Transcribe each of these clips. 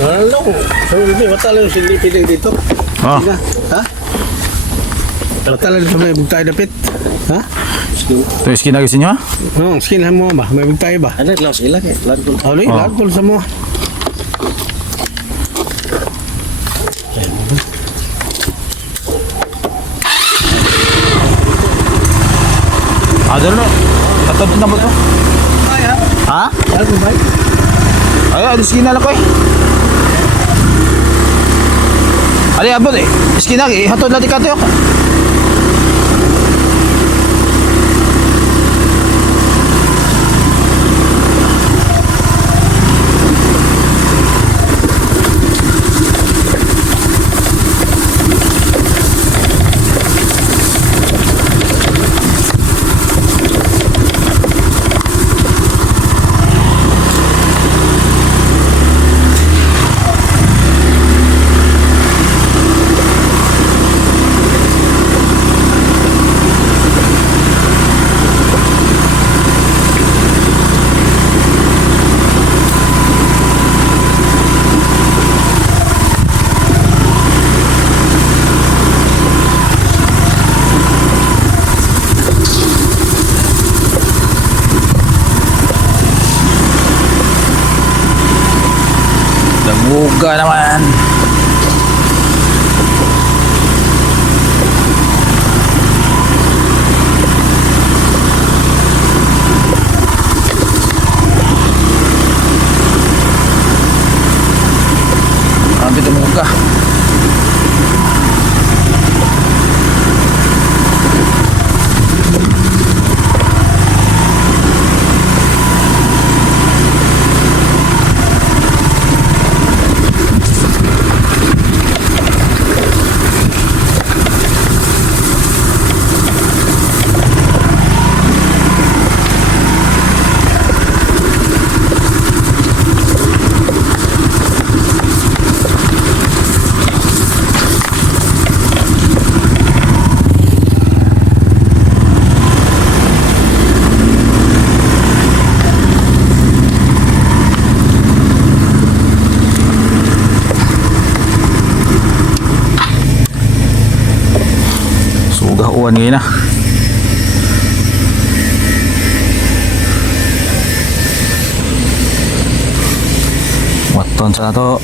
Ano? So, hindi, matala yung silipin dito. Oh. Sige, ha? Matala dito may bugtay dapit. Ha? Ito yung skin na gusto nyo? No, skin mo ba? May bugtay ba? Ano, laos ilang eh. Lahat ko. Oli, lahat ko sa mo. Doon no. Tatod na mo to. Ha? Ano ba? Ay, skin na lang ko eh. Ali, abot eh. Skin na, hatod lang di ka to. Damuga naman. Ambil damuga. Uwan ngayon na. Waton sa to.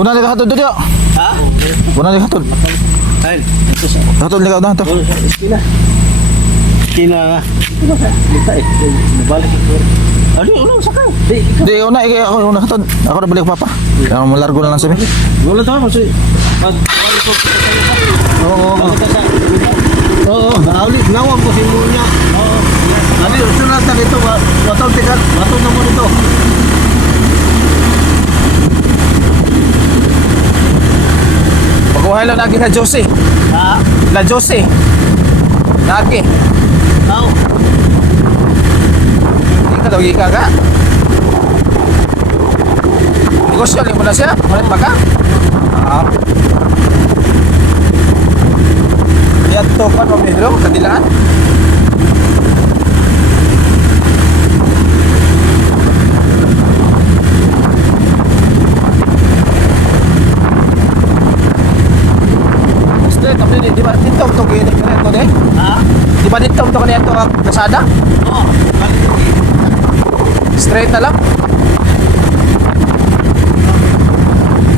Una ni hatod dito. Ha? Una ni hatod. Ay, Hatod ligaw na to. Iskila. kina. Lita eh. Nabalik ito. Ano, ulo sakay. Di una ako una hatod. Ako na balik papa. Ang malargo na lang sabi. Wala to kasi pag wala ko sa Oo. Oo, naulit nawag ko si Munya. Oo. Abi, sunod na dito, wato tikat, wato na mo dito. Pagkuhay lang lagi na Jose. Ha? La Jose. Lagi. Au. tawag ka ka. Negosyo, mo na siya. Malit ba ka? Ah. Yan to pa, Romero, kadilaan. Straight, di ba dito ito gini ito de? Ha? Di ba dito ito kanina ito kasada? Oo. Straight na lang.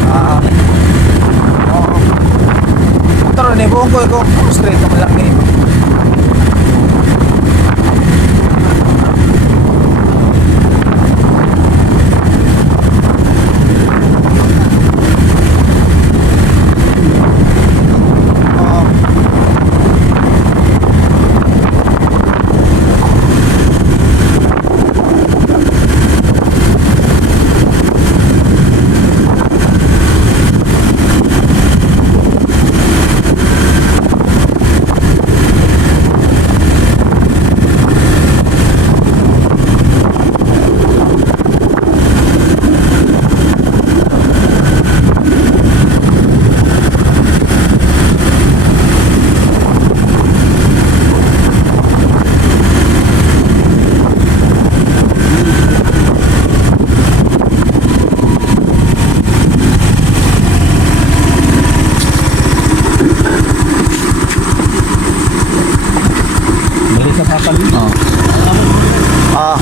Ah. Oo. Taro ni buong ko straight naman lang ni. Balik sa papan. Oh. Ah.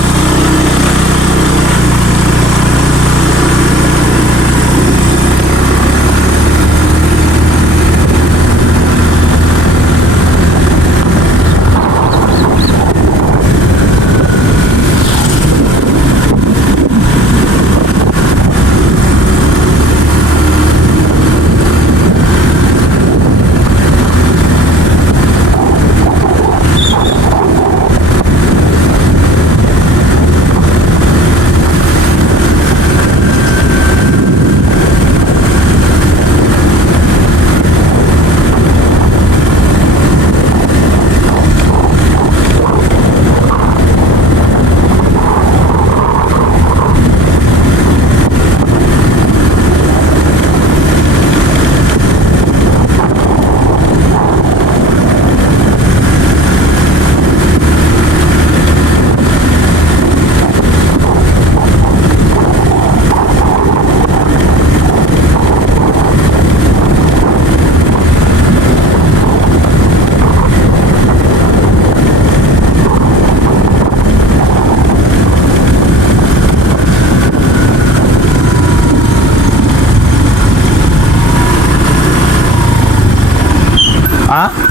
Ah?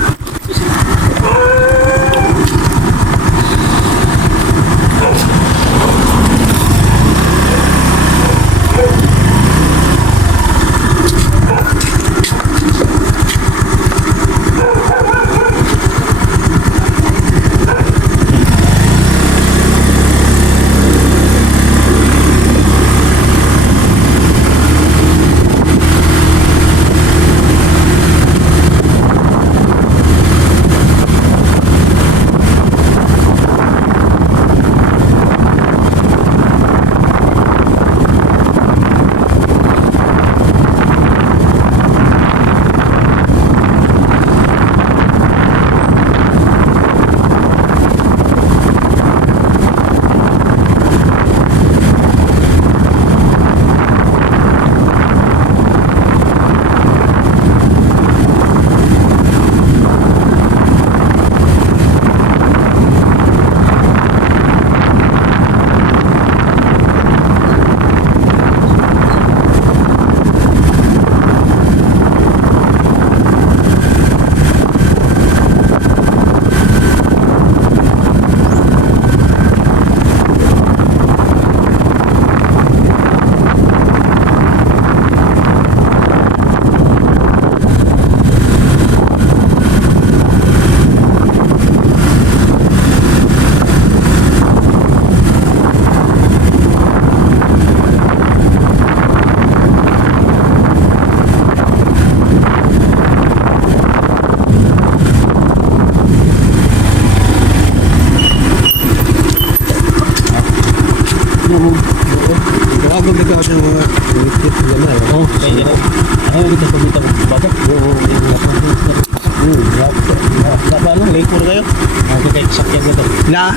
to. Na.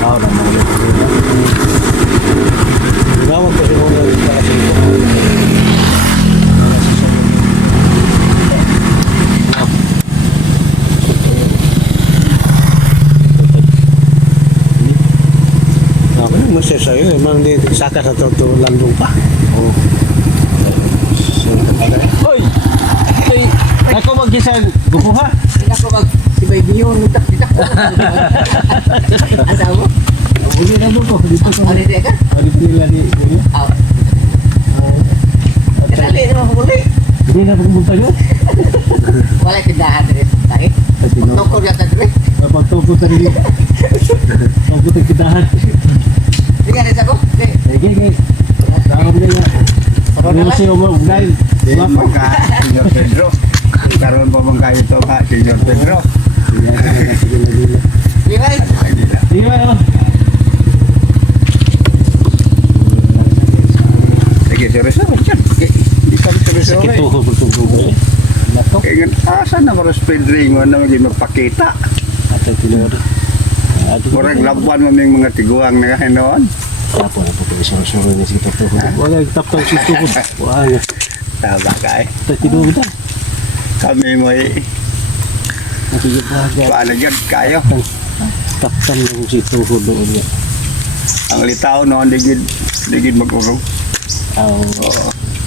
Oo, na maulit. Nawag ko si muna rin para sa ito. Ako yung masaya sa'yo. Emang di saka sa totoo landong pa. Oo. Hoy! Hoy! Ako mag-isang gupuha. Hindi ako mag si Baby yun, nitak-nitak ko. Asa mo? Uli na doon ko. Dito ko. Ano hindi ka? Balik nila ni Kuya. Kasali naman ko ulit. Hindi na pumunta yun. Wala yung tindahan rin. Tahi? Tungkol yata rin. Pagtungkot na rin. Tungkot ang kitahan. Hindi ka rin sa ko? Hindi. Sige. Sarap nila. Pero siya mag-ugnay. Di magka Senyor Pedro. Karoon pa bang kayo to ka, Senyor Pedro? Di ba? Ay, nila. Di ba yun? Sige, seryoso dyan. Hindi ka seryoso Sakit eh. tuhod ko itong Latok. Kaya nga, asan na maros Pedringo na maging magpakita? Atay tinuro. Murag labuan mo yung mga tiguang na kayo noon. Tapo na po ito. Isang-suro niya sa tuhod. Wala tapos si tuhod. Wala. Tama ka eh. Atay tinuro na. Kami mo eh. Nakikip na agad. Paano dyan kayo? Taptan lang si tuhod doon niya. Ang litaw noon, digid mag-urong. Oo.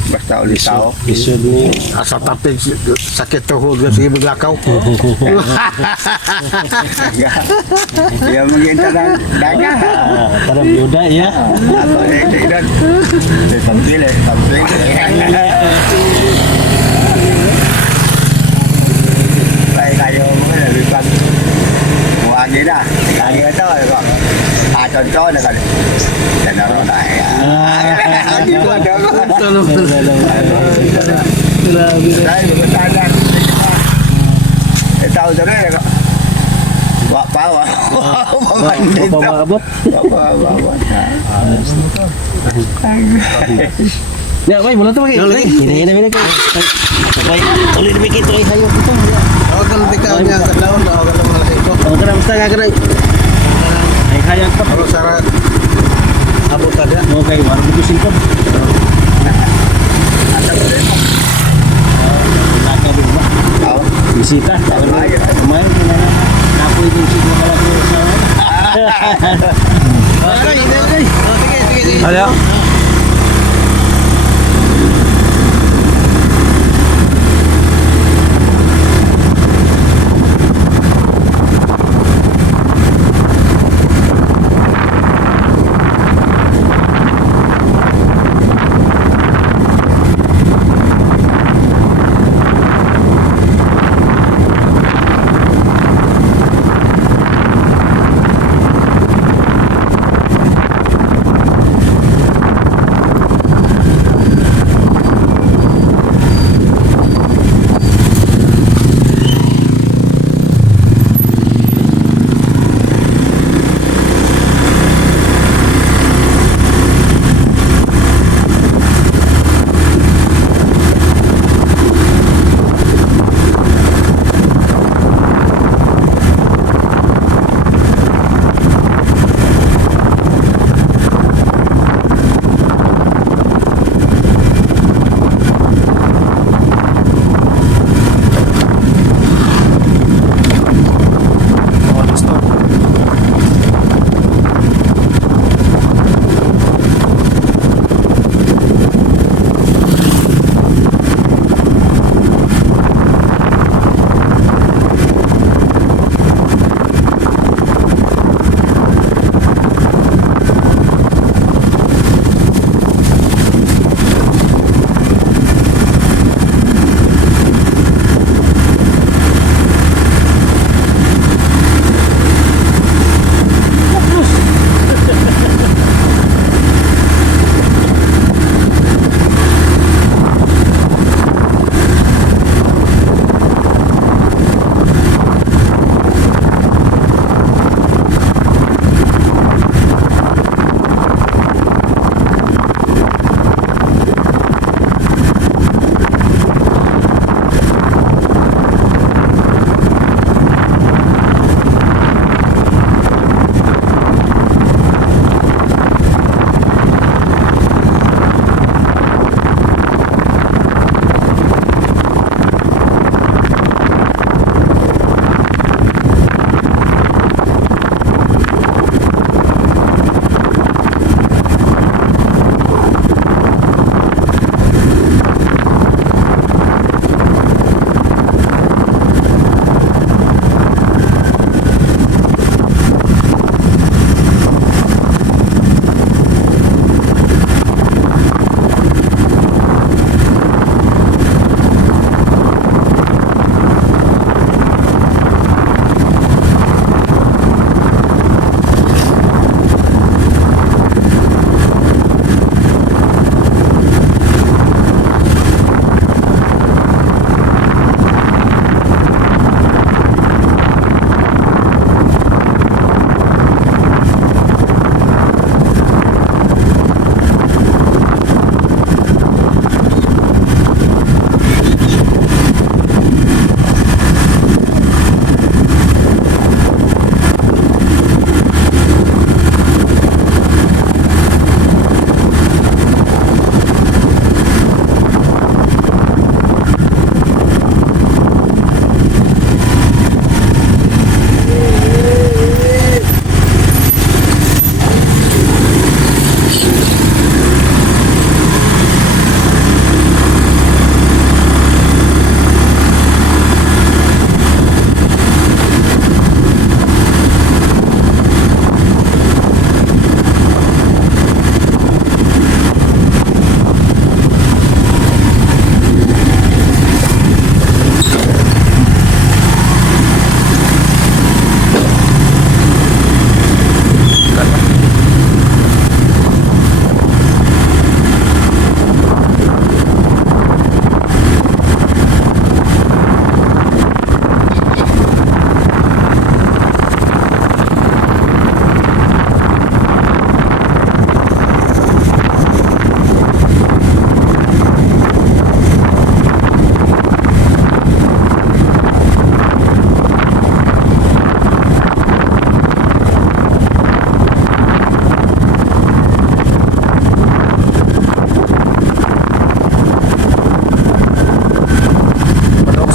Basta litaw. Isod ni. Asa tapig sakit tuhod ka sige maglakaw. Iya mungkin tarang daga. Tarang yuda ya. Apa yang tidak? Tampil eh, tampil. Baik kayo mo na lipat. Muagi na. Lagi ito kok. Contoh na kali. Dan naroon na. Hindi ko daw. Grabe na. Dahil magkatalan. Itaw na rin ako. Bawa. Pamaabot. Bawa. Ya, bay, mula tu lagi. Hina ko. Bay, ulit na mikit ay hayo ito. Ako kan tikaw niya sa laon, ako kan mga ito. Oh, kana basta ka kana. Ay hayang ka. Pero sara abot ada. Okay, baru buku singkot. Laka din ba? Bisita. Kumain na. Napoy din siguro kala ko sa. Okay. Sige. Ano?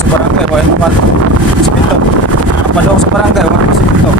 barangay, wala naman simento. Padong sa barangay, wala naman simento.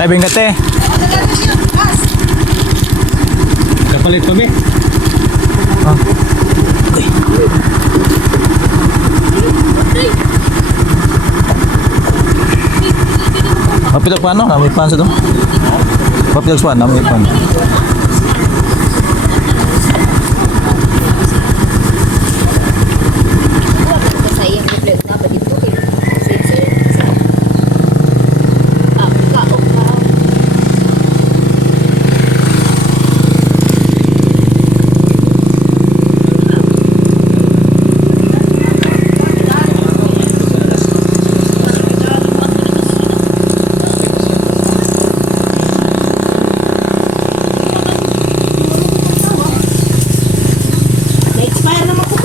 Diving ka te. Kapalit kami. Mapilag pa ano? May pan sa to? Mapilag pa, may pan. Sa iyang reflex na ba dito? Sensor. Kaok ka. Na-expire naman ko.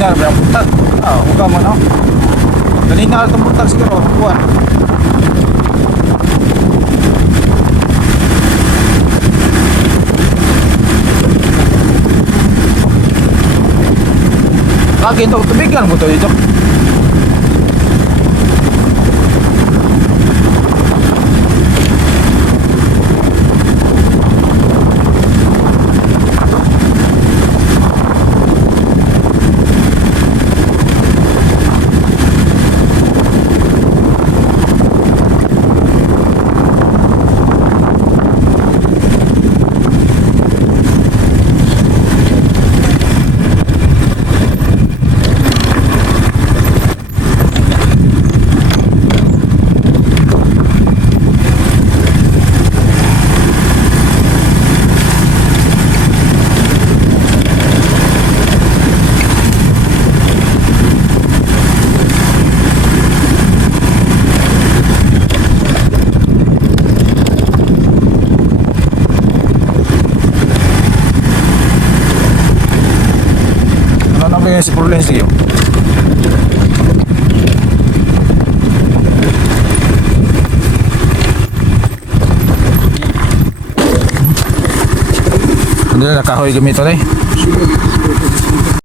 Kanina, may buntag. Huwag mo no? Kanina itong buntag siguro, buwan. Lagi ito, tubigan mo ito dito. yan si Prudence yun. Hindi na nakahoy gamito na eh.